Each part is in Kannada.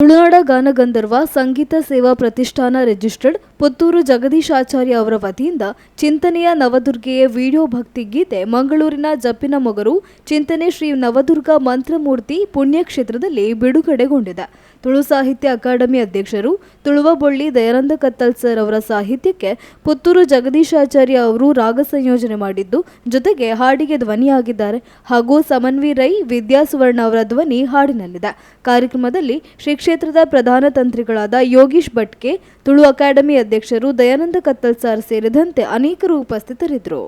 ತುಳುನಾಡ ಗಾನಗಂಧರ್ವ ಸಂಗೀತ ಸೇವಾ ಪ್ರತಿಷ್ಠಾನ ರಿಜಿಸ್ಟರ್ಡ್ ಪುತ್ತೂರು ಜಗದೀಶಾಚಾರ್ಯ ಅವರ ವತಿಯಿಂದ ಚಿಂತನೆಯ ನವದುರ್ಗೆಯ ವಿಡಿಯೋ ಭಕ್ತಿ ಗೀತೆ ಮಂಗಳೂರಿನ ಜಪ್ಪಿನ ಮೊಗರು ಚಿಂತನೆ ಶ್ರೀ ನವದುರ್ಗಾ ಮಂತ್ರಮೂರ್ತಿ ಪುಣ್ಯಕ್ಷೇತ್ರದಲ್ಲಿ ಬಿಡುಗಡೆಗೊಂಡಿದೆ. ತುಳು ಸಾಹಿತ್ಯ ಅಕಾಡೆಮಿ ಅಧ್ಯಕ್ಷರು ತುಳುವಬೊಳ್ಳಿ ದಯಾನಂದ ಕತ್ತಲ್ ಸರ್ ಅವರ ಸಾಹಿತ್ಯಕ್ಕೆ ಪುತ್ತೂರು ಜಗದೀಶಾಚಾರ್ಯ ಅವರು ರಾಗ ಸಂಯೋಜನೆ ಮಾಡಿದ್ದು, ಜೊತೆಗೆ ಹಾಡಿಗೆ ಧ್ವನಿಯಾಗಿದ್ದಾರೆ ಹಾಗೂ ಸಮನ್ವಿ ರೈ ವಿದ್ಯಾಸುವರ್ಣ ಅವರ ಧ್ವನಿ ಹಾಡಿನಲ್ಲಿದೆ. ಕಾರ್ಯಕ್ರಮದಲ್ಲಿ ಶ್ರೀ ಕ್ಷೇತ್ರದ ಪ್ರಧಾನ ತಂತ್ರಿಗಳಾದ ಯೋಗೀಶ್ ಭಟ್ಕೆ, ತುಳು ಅಕಾಡೆಮಿ ಅಧ್ಯಕ್ಷರು ದಯಾನಂದ ಕತ್ತಲ್ ಸರ್ ಸೇರಿದಂತೆ ಅನೇಕರು ಉಪಸ್ಥಿತರಿದ್ದರು.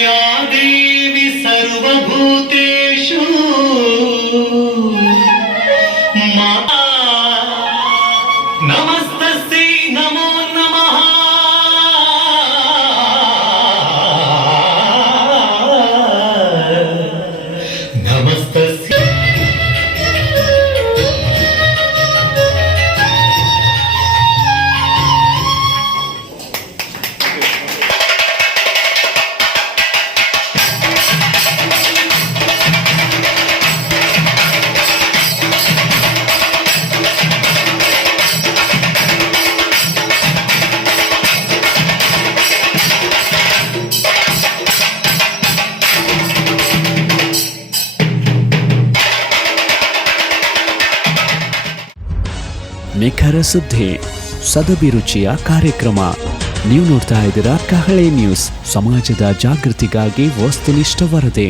या देवी सर्वभूतेषु माता नमस्तस्यै नमो नमः. नमस्तस्यै ನಿಖರ ಸುದ್ದಿ, ಸದಭಿರುಚಿಯ ಕಾರ್ಯಕ್ರಮ. ನೀವು ನೋಡ್ತಾ ಇದ್ದೀರಾ ಕಹಳೆ ನ್ಯೂಸ್, ಸಮಾಜದ ಜಾಗೃತಿಗಾಗಿ ವಸ್ತುನಿಷ್ಠ ವರದಿ.